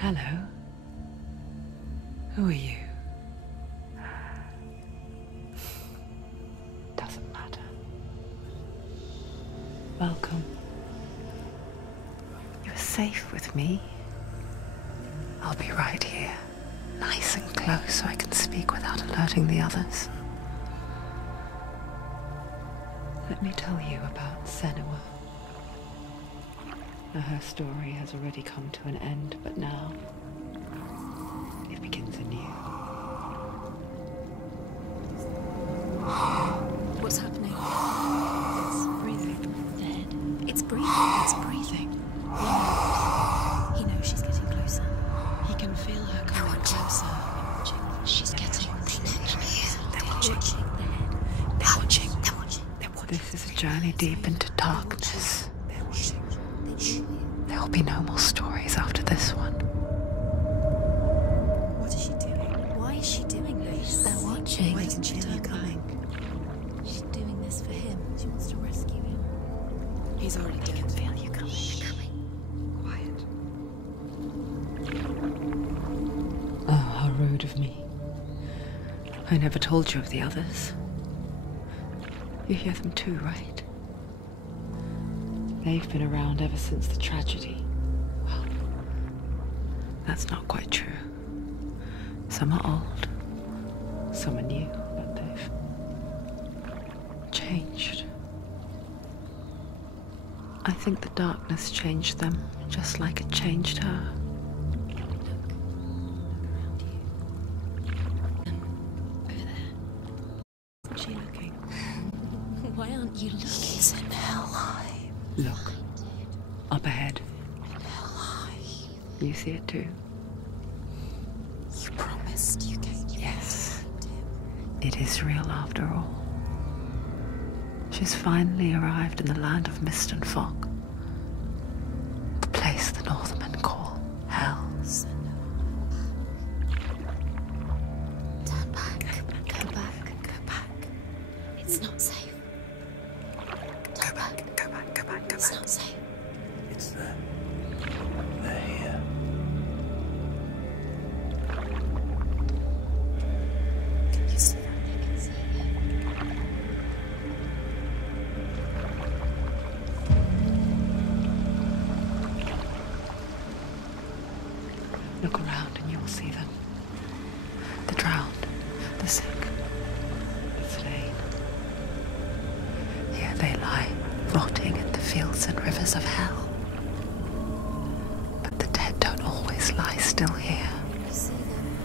Hello. Who are you? Doesn't matter. Welcome. You're safe with me. I'll be right here, nice and close so I can speak without alerting the others. Let me tell you about Senua. Now, her story has already come to an end, but now it begins anew. What's happening? It's breathing. Dead. It's breathing. It's breathing. He knows she's getting closer. He can feel her coming closer. She's getting closer. They're watching. They're watching. They're watching. This is a journey deep into darkness. There will be no more stories after this one. What is she doing? Why is she doing this? They're watching. They can feel her coming. She's doing this for him. She wants to rescue him. He's already dead. He can feel you coming. Quiet. Oh, how rude of me. I never told you of the others. You hear them too, right? They've been around ever since the tragedy. Well, that's not quite true. Some are old, some are new, but they've changed. I think the darkness changed them, just like it changed her. Is she looking? Why aren't you looking? He's in hell high. Look, up ahead. You see it too? You promised you gave you. Yes. It is real after all. She's finally arrived in the land of mist and fog. The place the Northmen call Hell. Turn back. Go back. Go back. It's not safe. Go back, go back, go back, go It's back. not safe. It's them. They're here. Can you see that? They can see you. Look around and you'll see them. The drowned, the sick, the slain. Here they lie, rotting in the fields and rivers of hell. But the dead don't always lie still here. You see them?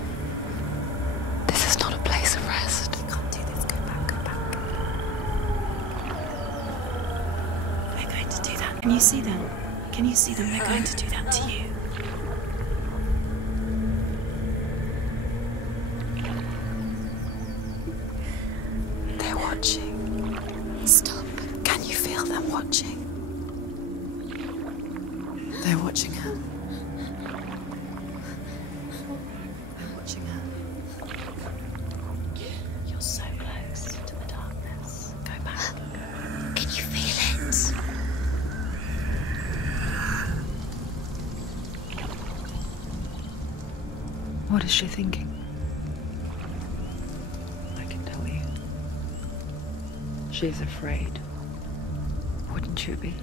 This is not a place of rest. You can't do this. Go back. Go back. They're going to do that. Can you see them? Can you see them? They're going to do that to you. They're watching. Stop. Can you feel them watching? They're watching her. They're watching her. You're so close to the darkness. Go back. Can you feel it? What is she thinking? I can tell you. She's afraid. Wouldn't you be?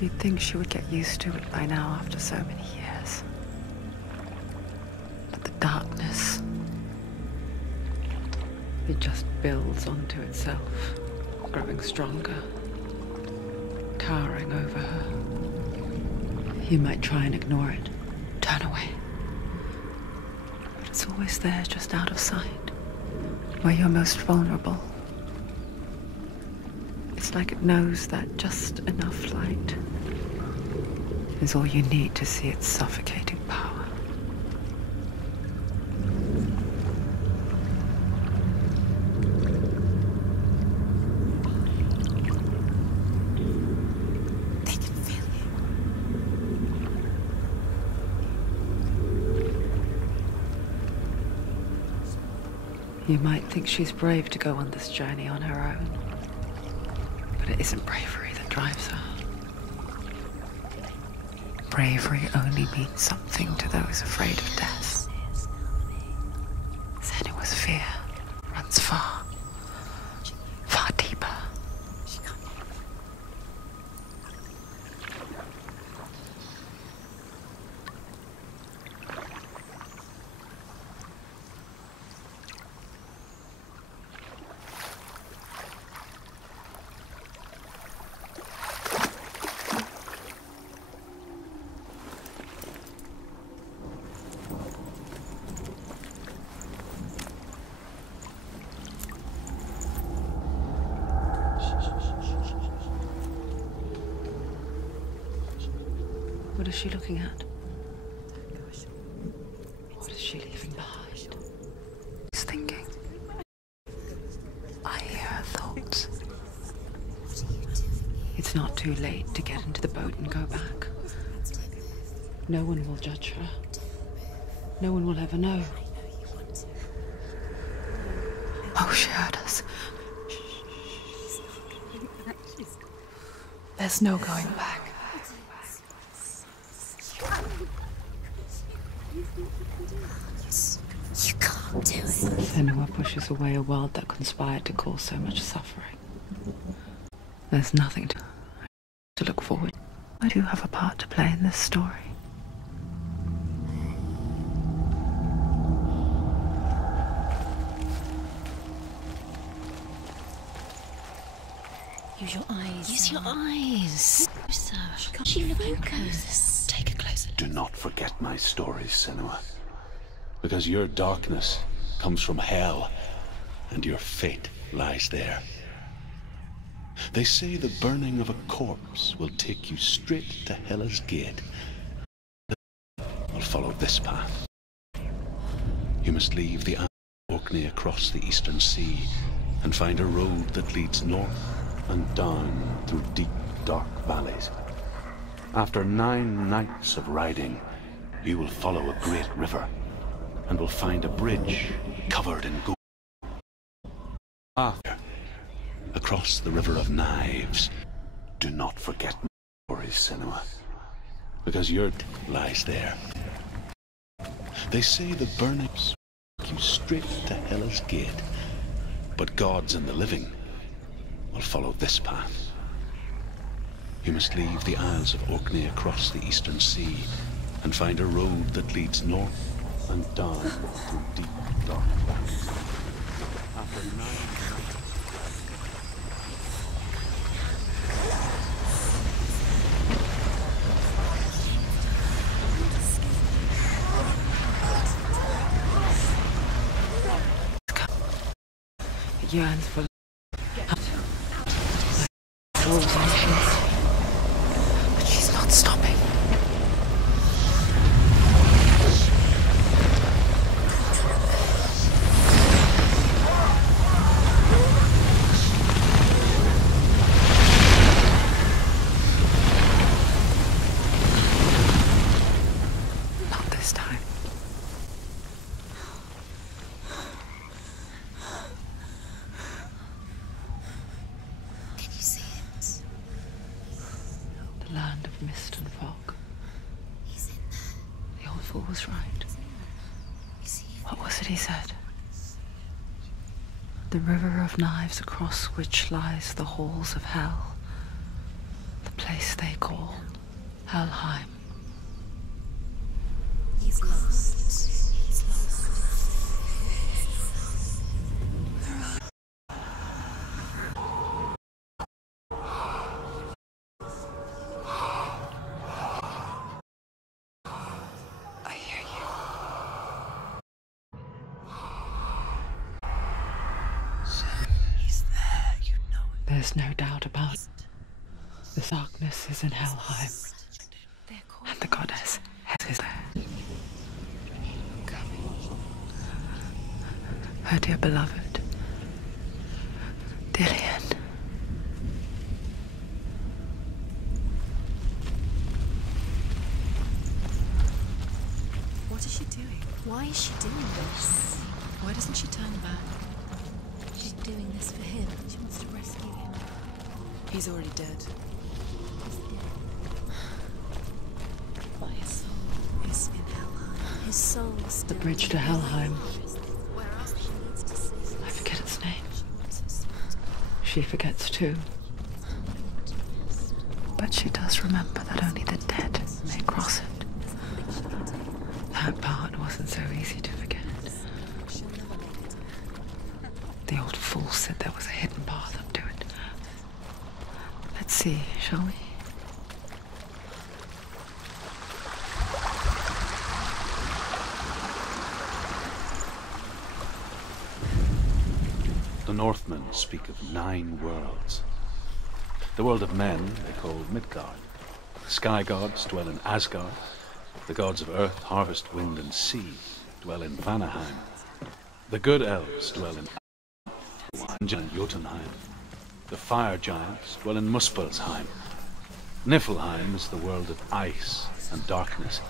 You'd think she would get used to it by now after so many years. But the darkness, it just builds onto itself, growing stronger, towering over her. You might try and ignore it, turn away. But it's always there, just out of sight, where you're most vulnerable. It's like it knows that just enough light is all you need to see its suffocating power. They can feel you. You might think she's brave to go on this journey on her own, but it isn't bravery that drives her. bravery only means something to those afraid of death. Senua's fear runs far, far deeper. What is she looking at? What is she leaving behind? She's thinking. I hear her thoughts. It's not too late to get into the boat and go back. No one will judge her. No one will ever know. Oh, she heard us. There's no going back. You can't do it. Senua pushes away a world that conspired to cause so much suffering. There's nothing to look forward to. I do have a part to play in this story. Use your eyes. Use your eyes. She looking close. Take a closer look. Do not forget my stories, Senua. Because your darkness comes from hell, and your fate lies there. They say the burning of a corpse will take you straight to Hela's gate. I'll follow this path. You must leave the island of Orkney across the eastern sea and find a road that leads north and down through deep, dark valleys. After 9 nights of riding, you will follow a great river and will find a bridge covered in gold. After, across the River of Knives. Do not forget my stories, Senua, because your lies there. They say the burnings take you straight to Hela's gate, but gods and the living will follow this path. You must leave the Isles of Orkney across the eastern sea and find a road that leads north and down through deep, dark valleys. After 9 nights... It yearns for but she's not stopping. Not this time. Can you see it? The land of mist and fog. He's in there. The old fool was right. Is he? What was it he said? The river of knives across which lies the halls of hell. The place they call Helheim. He's lost. He's lost. I hear you. He's there, you know it. There's no doubt about it. The darkness is in Helheim, and the goddess is there. Her dear beloved, Dillian. What is she doing? Why is she doing this? Why doesn't she turn back? She's doing this for him. She wants to rescue him. He's already dead. soul The still bridge to Helheim. where else she needs to see. I forget its name. She forgets too. But she does remember that only the dead may cross it. That part wasn't so easy to forget. The old fool said there was a hidden path up to it. Let's see, shall we? The Northmen speak of 9 worlds. The world of men they call Midgard. The sky gods dwell in Asgard. The gods of earth, harvest, wind, and sea dwell in Vanaheim. The good elves dwell in and Jotunheim. The fire giants dwell in Muspelheim. Niflheim is the world of ice and darkness.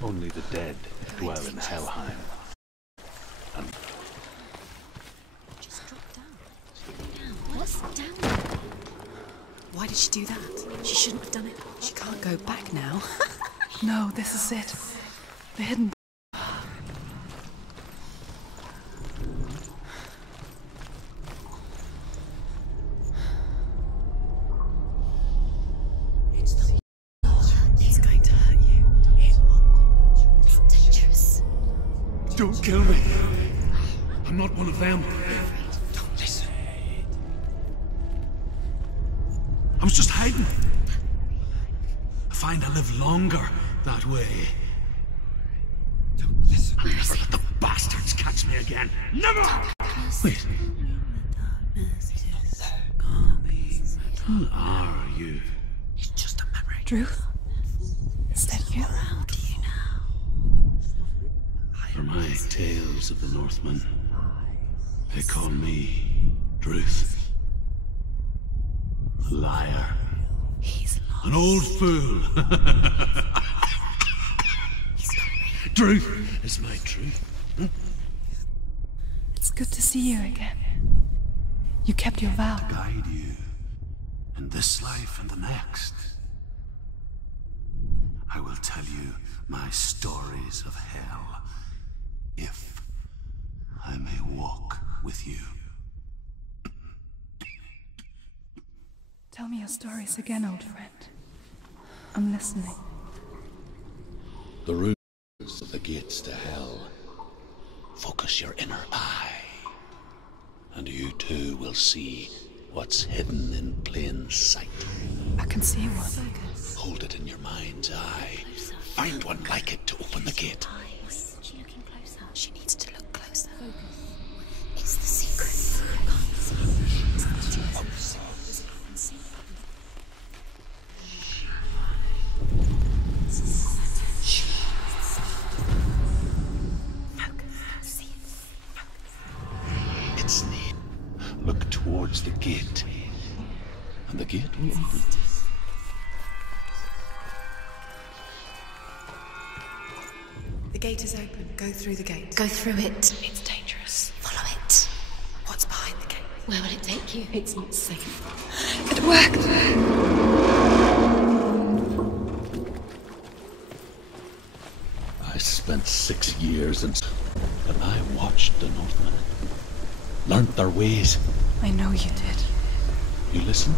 Only the dead dwell in Helheim. And Just drop down. What's down? Why did she do that? She shouldn't have done it. She can't go back now. No, this is it. The hidden. It's going to hurt you. It's dangerous. Don't kill me. I'm not one of them. Don't listen. I was just hiding. I find I live longer that way. Don't listen. Never let the bastards catch me again. Never! Wait. Who are you? It's just a memory. Truth? Is that you? How do you know? For my tales of the Northmen, they call me Druth. A liar. He's lost. An old fool. He's not real. Truth is my truth. It's good to see you again. You kept your vow. Guide you in this life and the next. I will tell you my stories of hell, if I may walk with you. Tell me your stories again, old friend. I'm listening. the runes of the gates to hell. Focus your inner eye, and you too will see what's hidden in plain sight. I can see one. Hold it in your mind's eye. Find one like it to open the gate. Eyes. She looking closer. She needs to look closer. It's the secret. I can't see. It's near. Look towards the gate, and the gate will open. The gate is open. Go through the gate. Go through it. It's dangerous. Follow it. What's behind the gate? Where will it take you? It's not safe. It worked! I spent 6 years and I watched the Northmen. Learned their ways. I know you did. You listened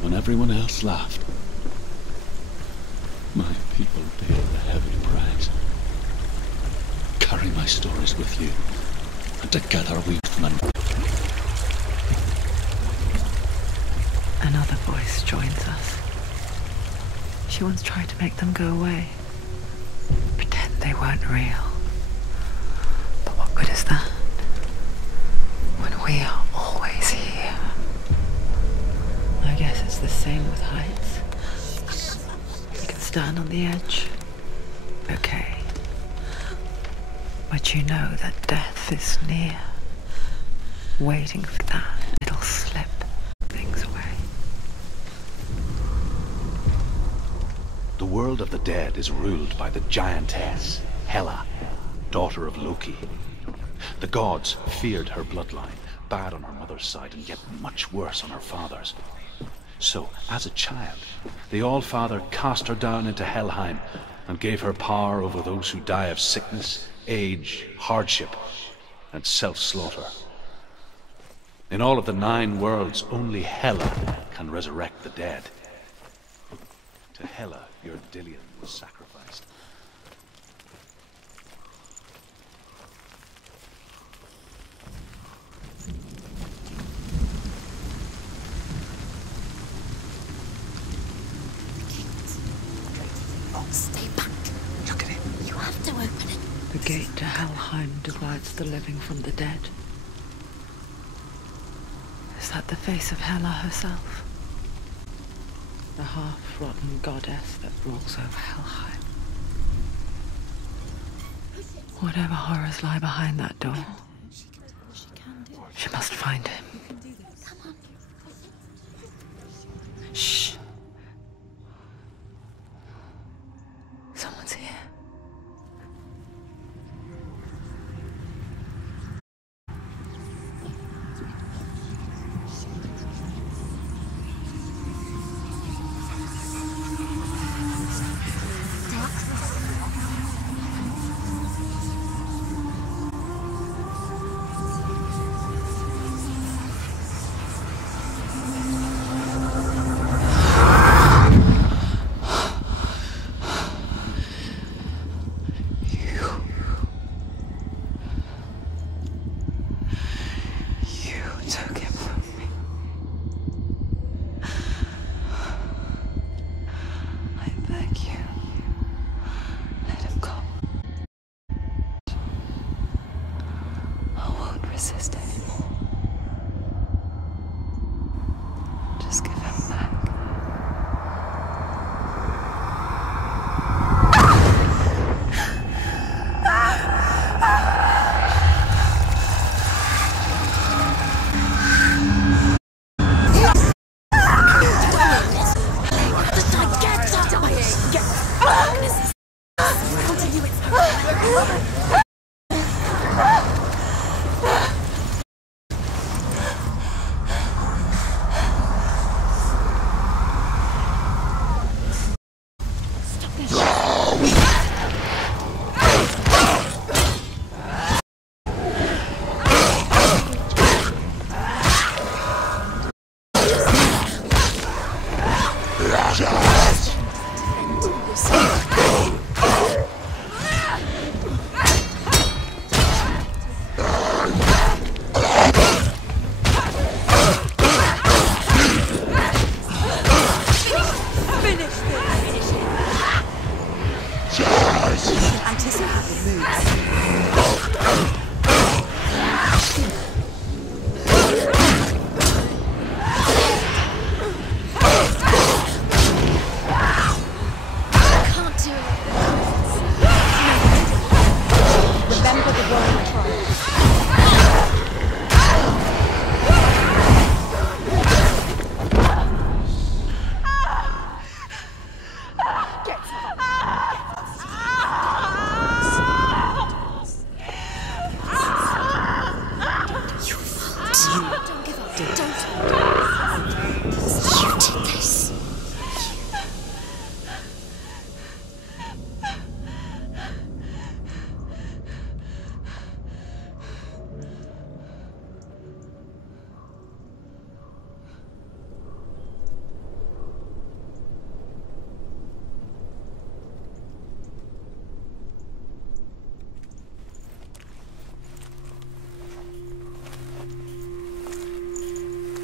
when everyone else laughed. My people paid the heavy price. Carry my stories with you, and together we men. Another voice joins us. She once tried to make them go away. Pretend they weren't real. But what good is that? When we are always here. I guess it's the same with heights. You can stand on the edge. Okay. But you know that death is near. Waiting for that little slip things away. The world of the dead is ruled by the giantess, Hela, daughter of Loki. The gods feared her bloodline, bad on her mother's side and yet much worse on her father's. So, as a child, the All-Father cast her down into Helheim and gave her power over those who die of sickness, age, hardship, and self-slaughter. In all of the 9 worlds, only Hela can resurrect the dead. To Hela, your Dillion was sacrificed. Oh, stay back. Look at it. You have to open it. The gate to Helheim divides the living from the dead. Is that the face of Hela herself? The half-rotten goddess that rules over Helheim. Whatever horrors lie behind that door, she must find him. Shh. Someone's here. Resist anymore. Just give him back.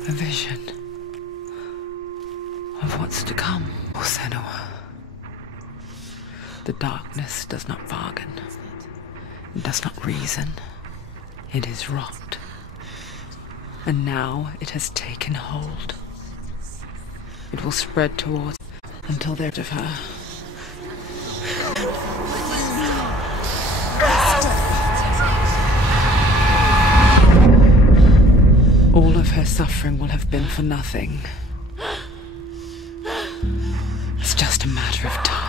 A vision of what's to come, O Senua. The darkness does not bargain. It does not reason. It is wrought. And now it has taken hold. It will spread towards until they're of her. All of her suffering will have been for nothing. It's just a matter of time.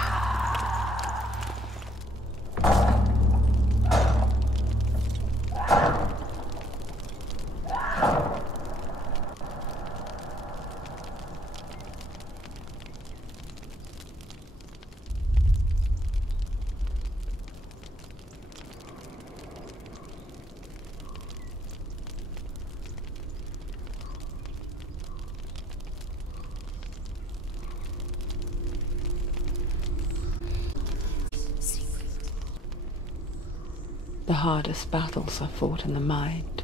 hardest battles are fought in the mind.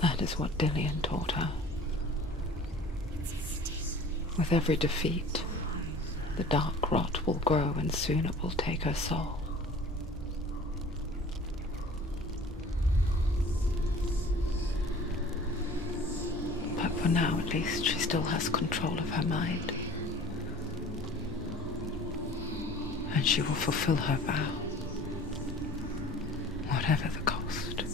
That is what Dillian taught her. With every defeat, the dark rot will grow and soon it will take her soul. But for now, at least, she still has control of her mind. And she will fulfill her vow, whatever the cost.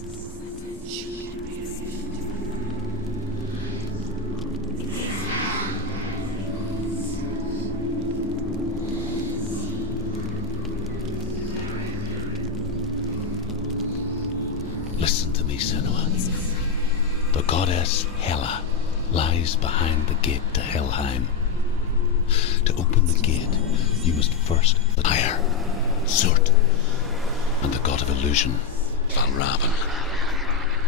Listen to me, Senua. The goddess Hela lies behind the gate to Helheim. To open the gate, you must first fire Zurt and the god of illusion, Valravan.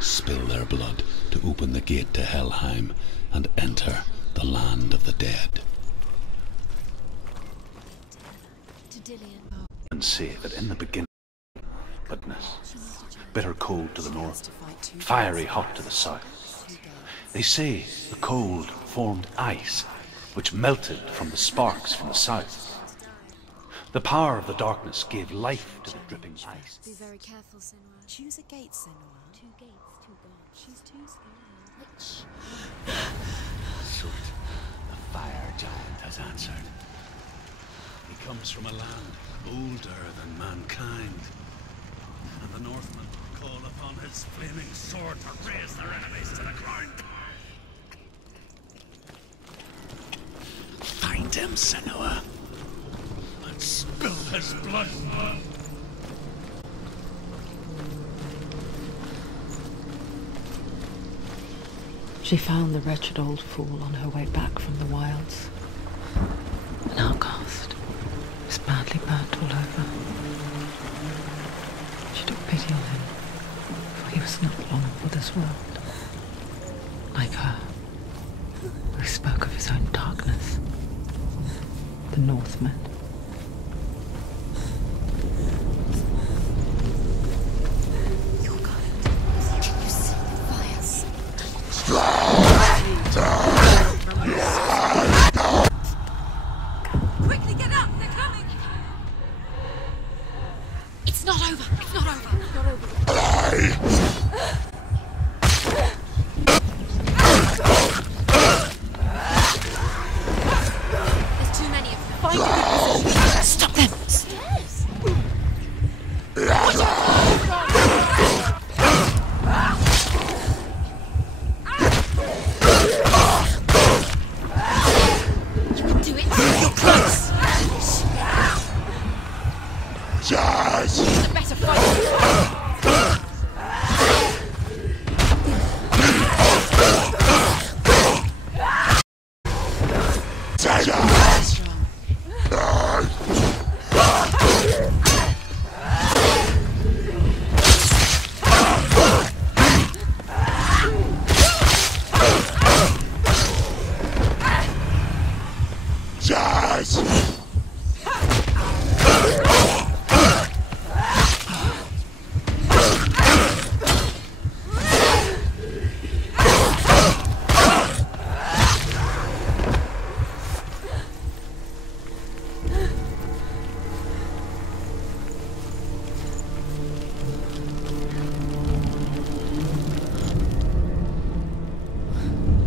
Spill their blood to open the gate to Helheim and enter the land of the dead. And say that in the beginning, witness, bitter cold to the north, fiery hot to the south. They say the cold formed ice, which melted from the sparks from the south. The power of the darkness gave life to the dripping ice. Be very careful, Senua. Choose a gate, Senua. 2 gates, 2 gods. She's too scared. Which? Zurt, the fire giant, has answered. He comes from a land older than mankind, and the Northmen call upon his flaming sword to raise their enemies to the ground. Find him, Senua, and spill his blood. She found the wretched old fool on her way back from the wilds. An outcast, was badly burnt all over. She took pity on him, for he was not long for this world. Like her, who spoke of his own darkness. The Northmen. You're kind. You see the fires. Quickly get up! They're coming! It's not over! It's not over! It's not over! There's too many of them. Find them! Stop them! Stairs! You can do it! You're close! He's a better fighter!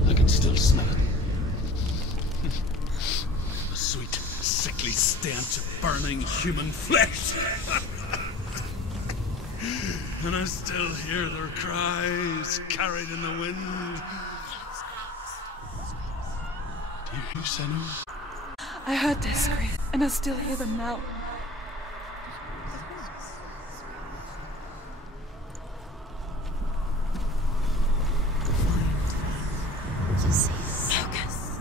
I can still smell it. The sweet, sickly stench of burning human flesh. And I still hear their cries carried in the wind. Do you hear, Senua? I heard their screams, and I still hear them now. Focus.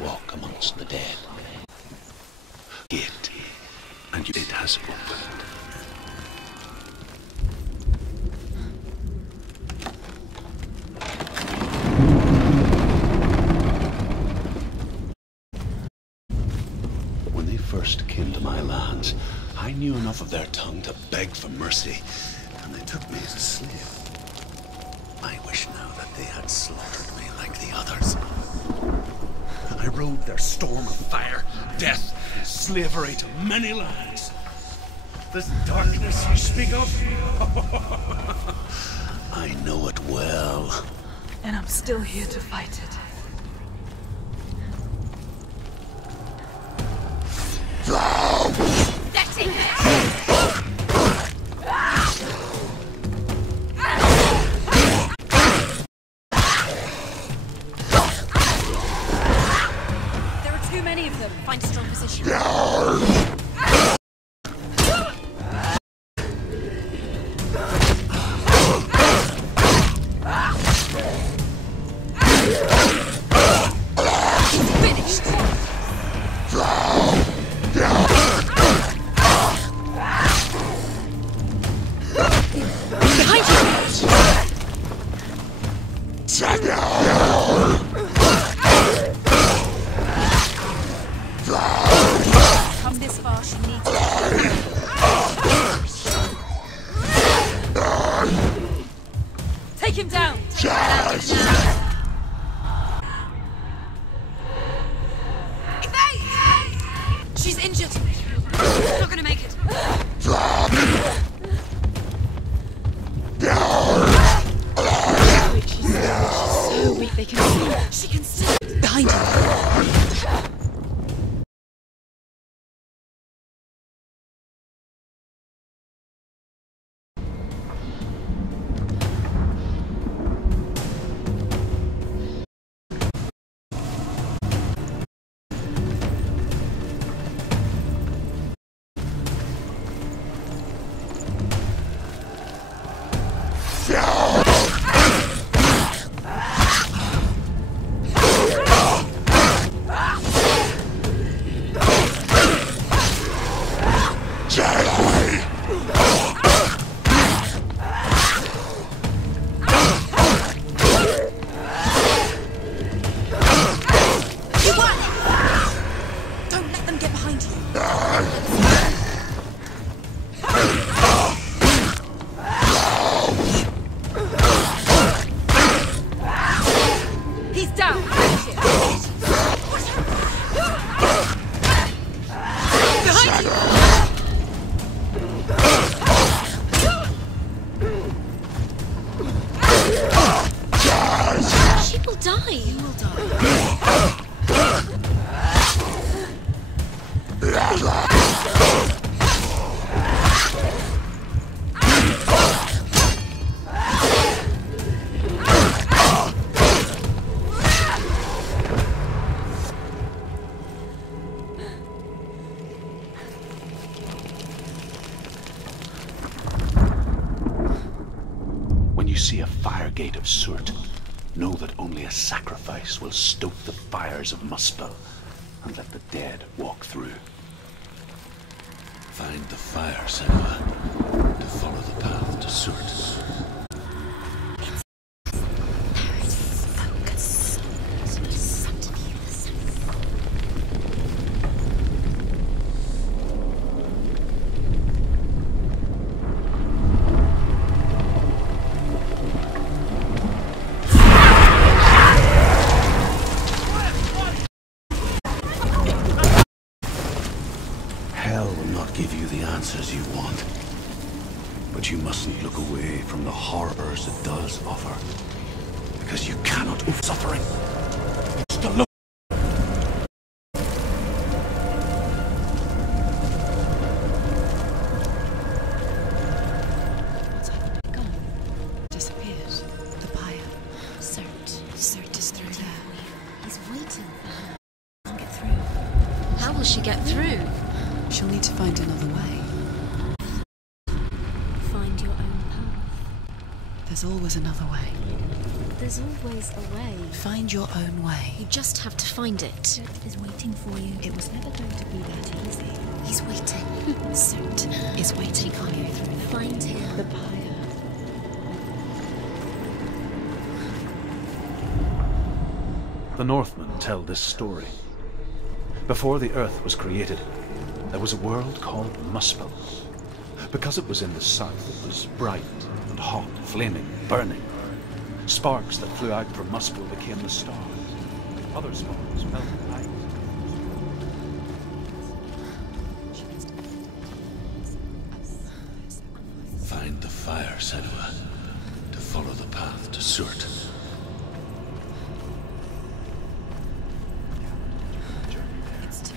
Walk amongst the dead. enough of their tongue to beg for mercy, and they took me as a slave. I wish now that they had slaughtered me like the others. I rode their storm of fire, death, and slavery to many lands. This darkness you speak of, I know it well. And I'm still here to fight it. There are too many of them. Find a strong position. Finished. Behind you! Come this far, she needs it. Take him down! She's injured! Not gonna make it! She's so weak they can see her. She can see behind her. Don't let them get behind you. He's down. Behind you. She will die. You will die. When you see a fire gate of Surt, know that only a sacrifice will stoke the fires of Muspel and let the dead walk through. Find the fire, Senua, to follow the path to Surt. Hell will not give you the answers you want. But you mustn't look away from the horrors it does offer. Because you cannot move suffering. Just to look. Gone. Disappeared. The pyre. Surt is through there. He's waiting for her. Can't get through. How will she get through? She'll need to find another way. Find your own path. There's always another way. There's always a way. Find your own way. You just have to find it. Surt is waiting for you. It was never going to be that easy. He's waiting. Surt Is waiting on you through Find him. the pyre. The Northmen tell this story. Before the earth was created, there was a world called Muspel, Because it was in the south, it was bright and hot, flaming, burning. Sparks that flew out from Muspel became the stars. Other sparks melted light. Find the fire, Senua, to follow the path to Surt. It's too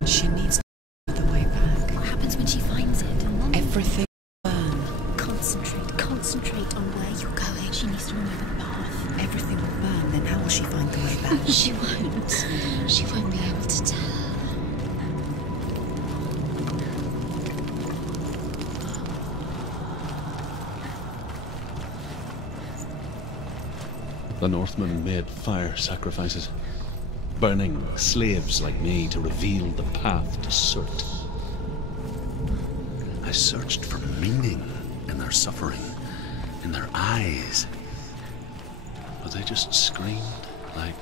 far. She needs to know the way back. What happens when she finds it? Everything will burn. Concentrate on where you're going. She needs to remember the path. Everything will burn, then how will she find the way back? She won't. She won't be able to tell. The Northmen made fire sacrifices, burning slaves like me to reveal the path to Surt. I searched for meaning in their suffering, in their eyes. But they just screamed like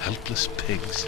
helpless pigs.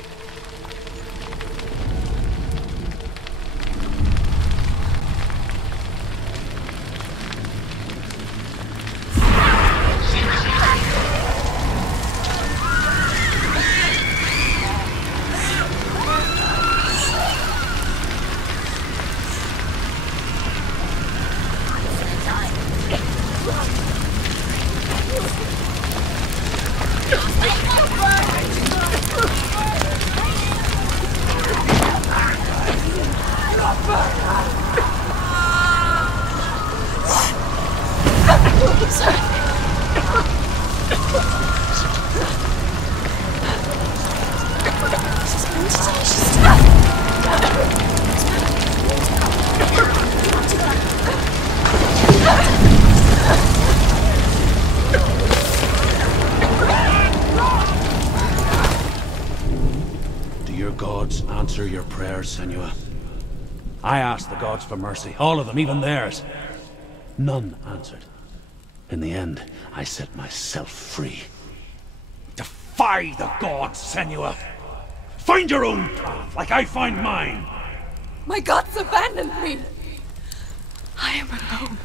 Answer your prayers, Senua. I asked the gods for mercy, all of them, even theirs. None answered. In the end, I set myself free. Defy the gods, Senua! Find your own path, like I find mine! My gods abandoned me! I am alone.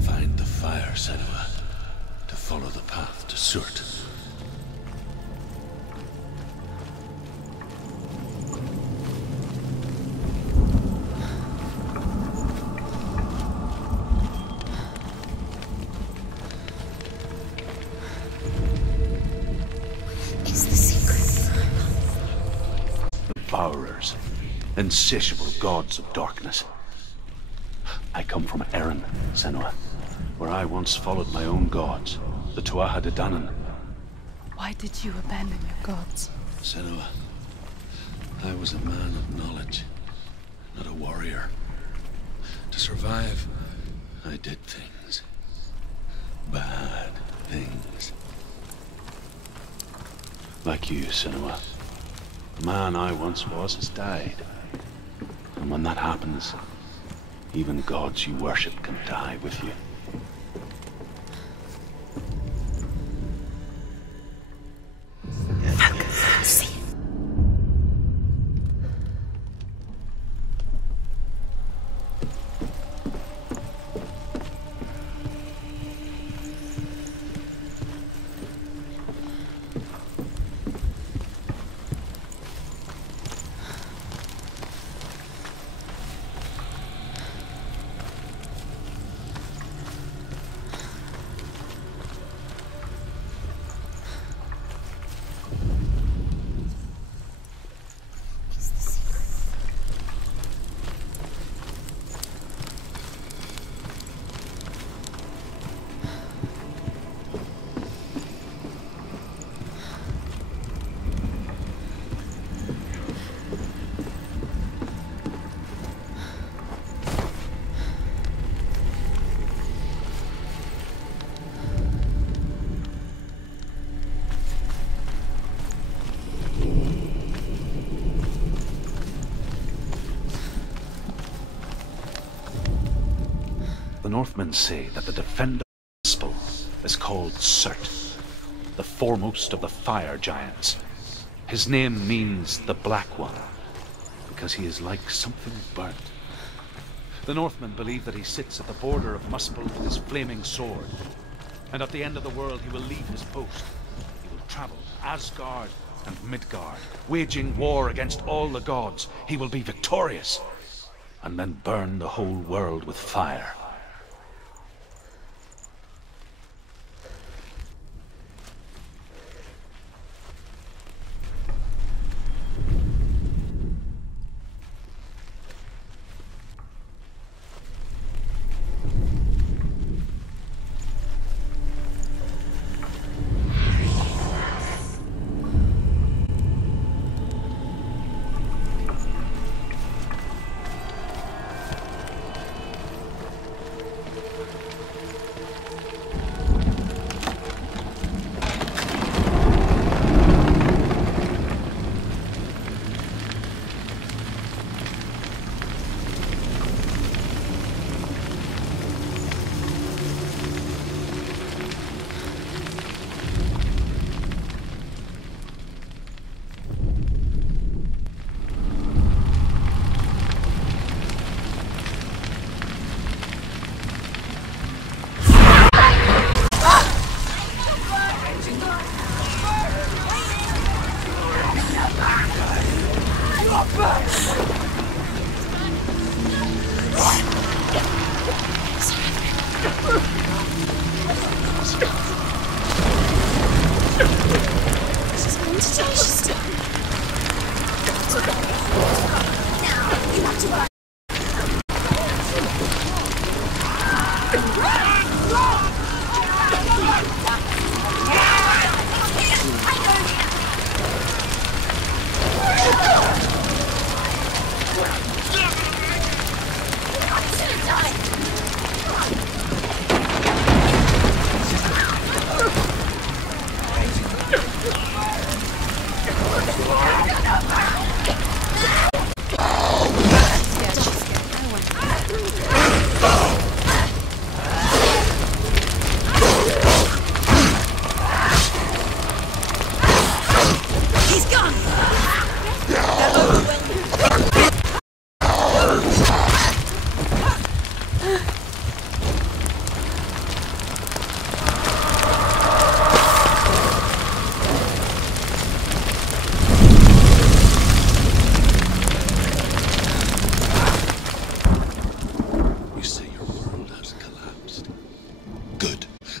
Find the fire, Senua, to follow the path to Surt. Is the secret? Devourers, insatiable gods of darkness. I come from Erin, Senua, where I once followed my own gods, the Tuatha De Danann. Why did you abandon your gods? Senua, I was a man of knowledge, not a warrior. To survive, I did things. Bad things. Like you, Senua. The man I once was has died. And when that happens, even gods you worship can die with you. Northmen say that the defender of the Muspel is called Surt, the foremost of the fire giants. His name means the Black One, because he is like something burnt. The Northmen believe that he sits at the border of Muspel with his flaming sword, and at the end of the world he will leave his post. He will travel Asgard and Midgard, waging war against all the gods. He will be victorious, and then burn the whole world with fire.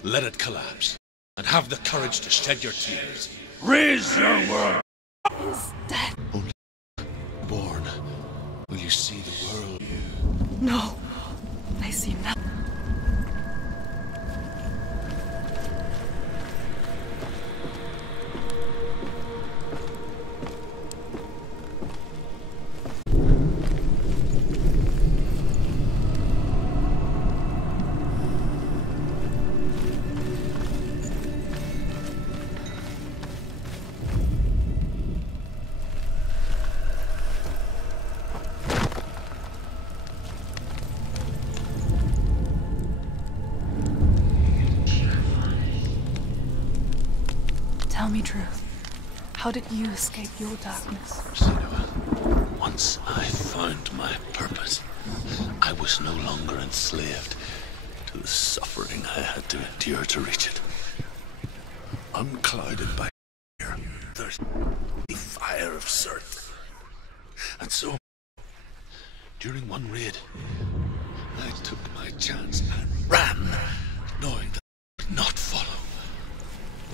Let it collapse, and have the courage to shed your tears. Raise your world! Is dead. Only born will you see the world. No, I see nothing. Tell me truth. How did you escape your darkness? Senua, once I found my purpose, I was no longer enslaved to the suffering I had to endure to reach it. Unclouded by fear, there's the fire of Surt. And so, during one raid, I took my chance and ran, knowing that I would not follow.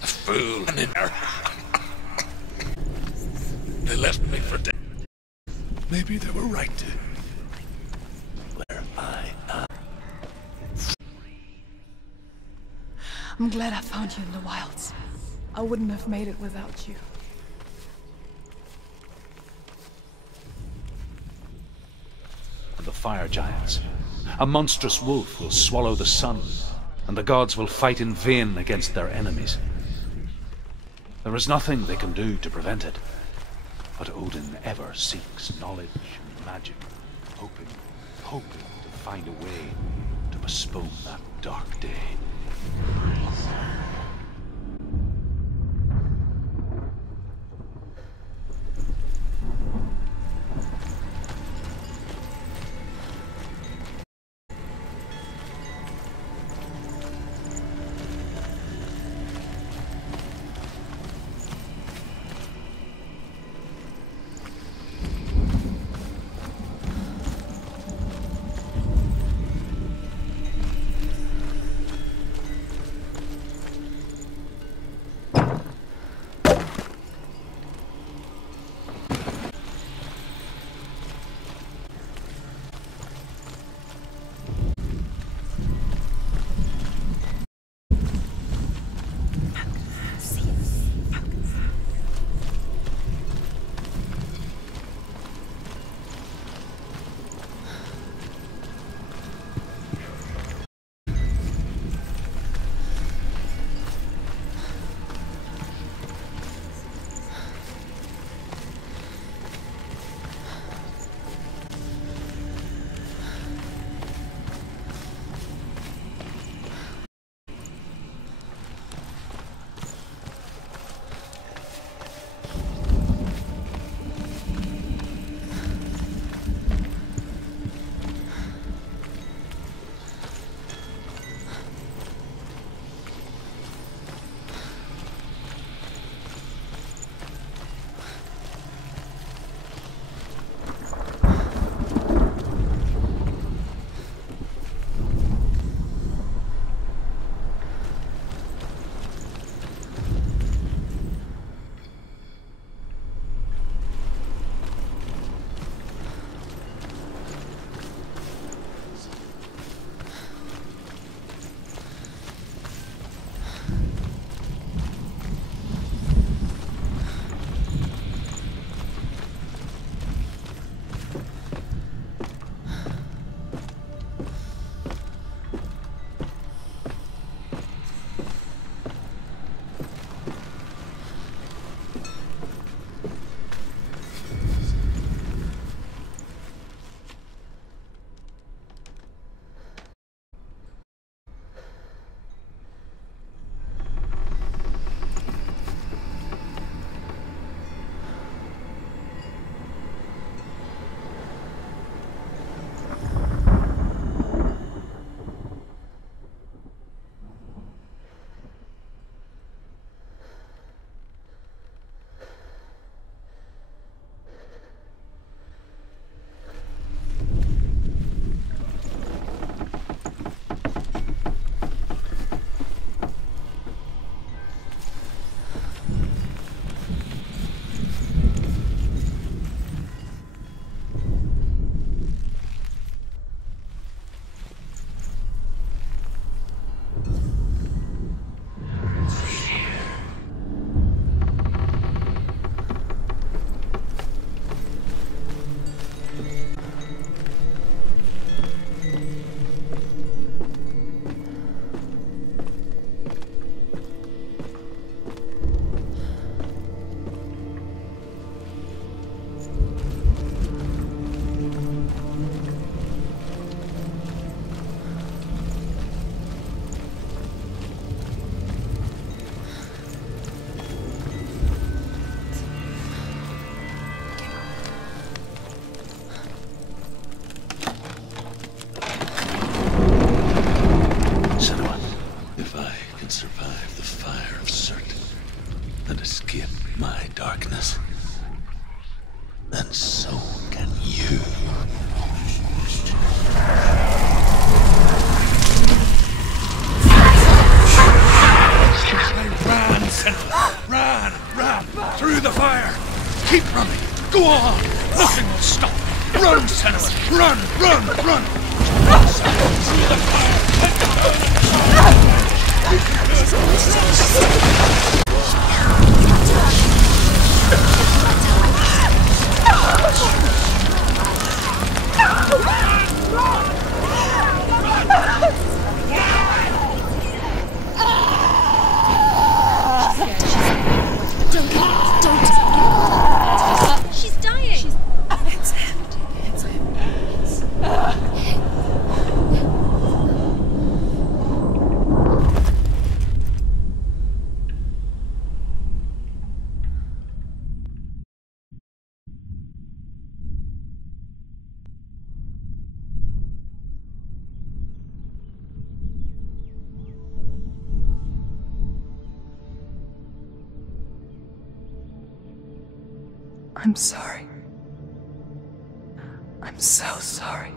A fool and in error. They left me for dead. Maybe they were right to. Where I am. I'm glad I found you in the wilds. I wouldn't have made it without you. The fire giants. A monstrous wolf will swallow the sun, and the gods will fight in vain against their enemies. There is nothing they can do to prevent it, but Odin ever seeks knowledge and magic, hoping to find a way to bespoke that dark day. I'm sorry. I'm so sorry.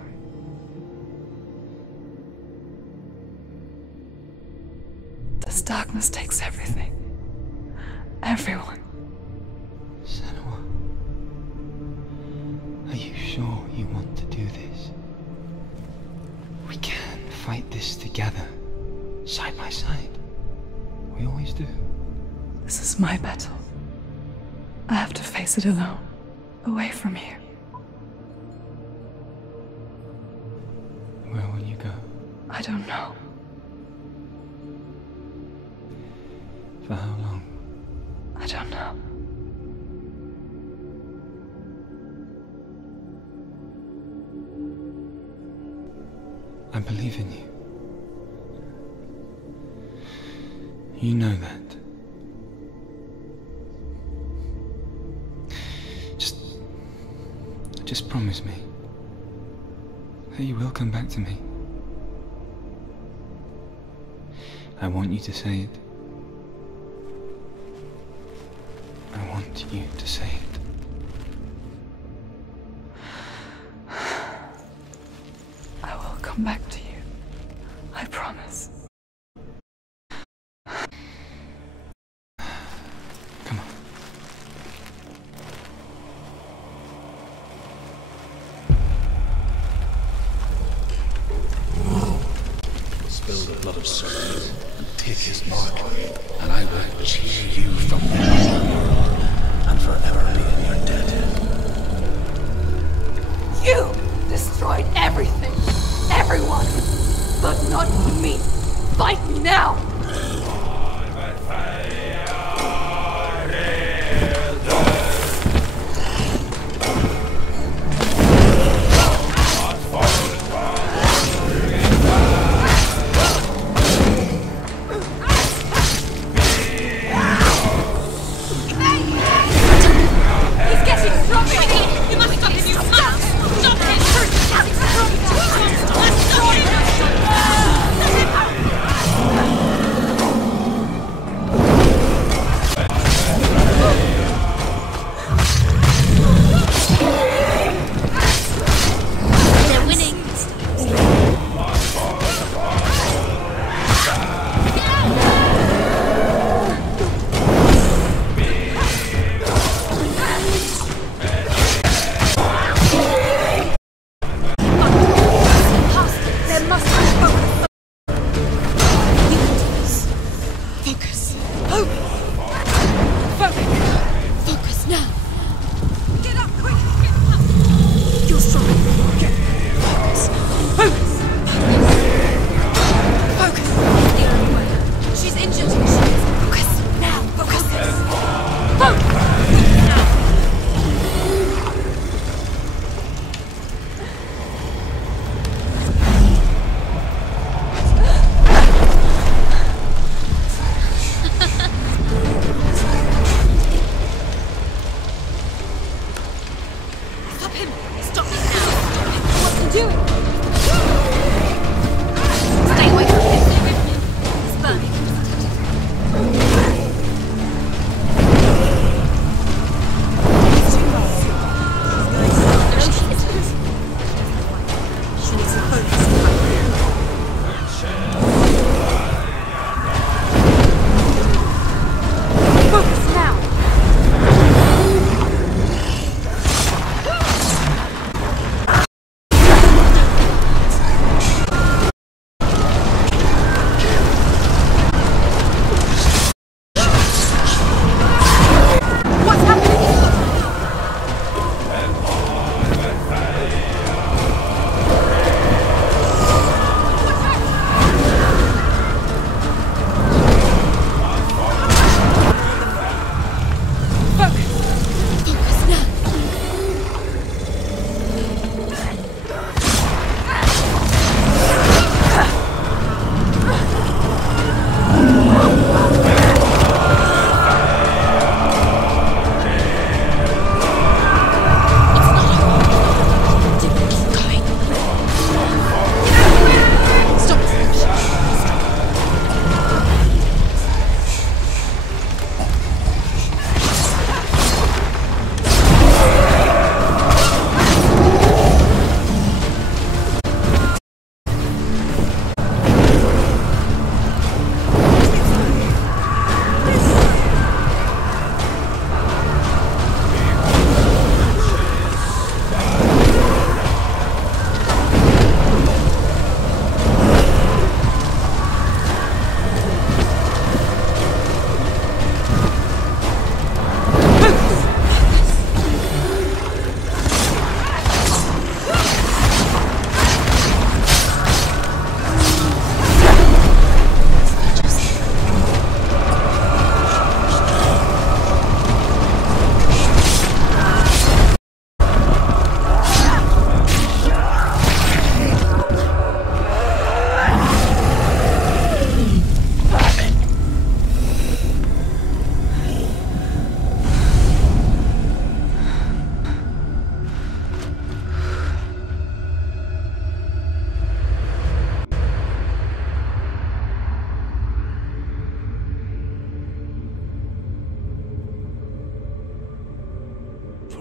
This darkness takes everything. Everyone. Senua, are you sure you want to do this? We can fight this together, side by side. We always do. This is my battle. I have to face it alone, away from here. Where will you go? I don't know. For how long? I don't know. I believe in you. You know that. Just promise me that you will come back to me. I want you to say it. I want you to say it. I will come back to you. I promise. Come on. Spill the blood of Surt and take his mark, and I will cheer you from there and forever be in your debt. You destroyed everything, everyone, but not me. Fight now!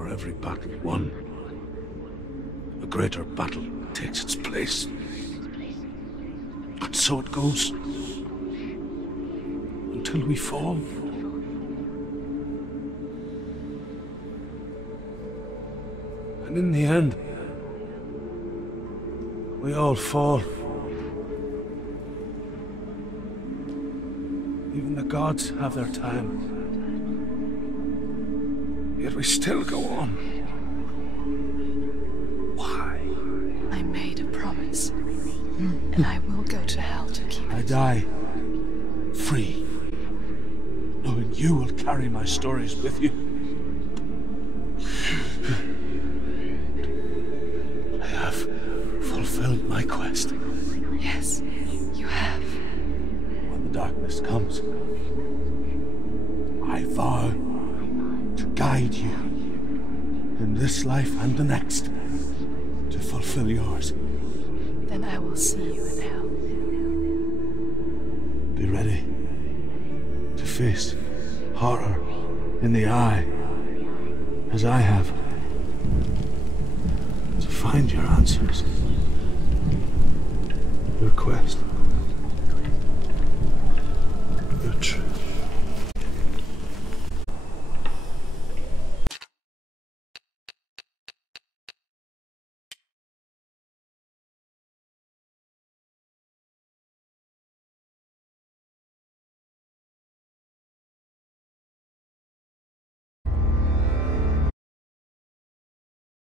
For every battle won, a greater battle takes its place. And so it goes. Until we fall. And in the end, we all fall. Even the gods have their time. Yet we still go on. Why? I made a promise. And I will go to hell to keep I it. die free, knowing you will carry my stories with you. I have fulfilled my quest. Yes, you have. When the darkness comes, I vow to guide you in this life and the next to fulfill yours. Then I will see you in hell. Be ready to face horror in the eye, as I have, to find your answers.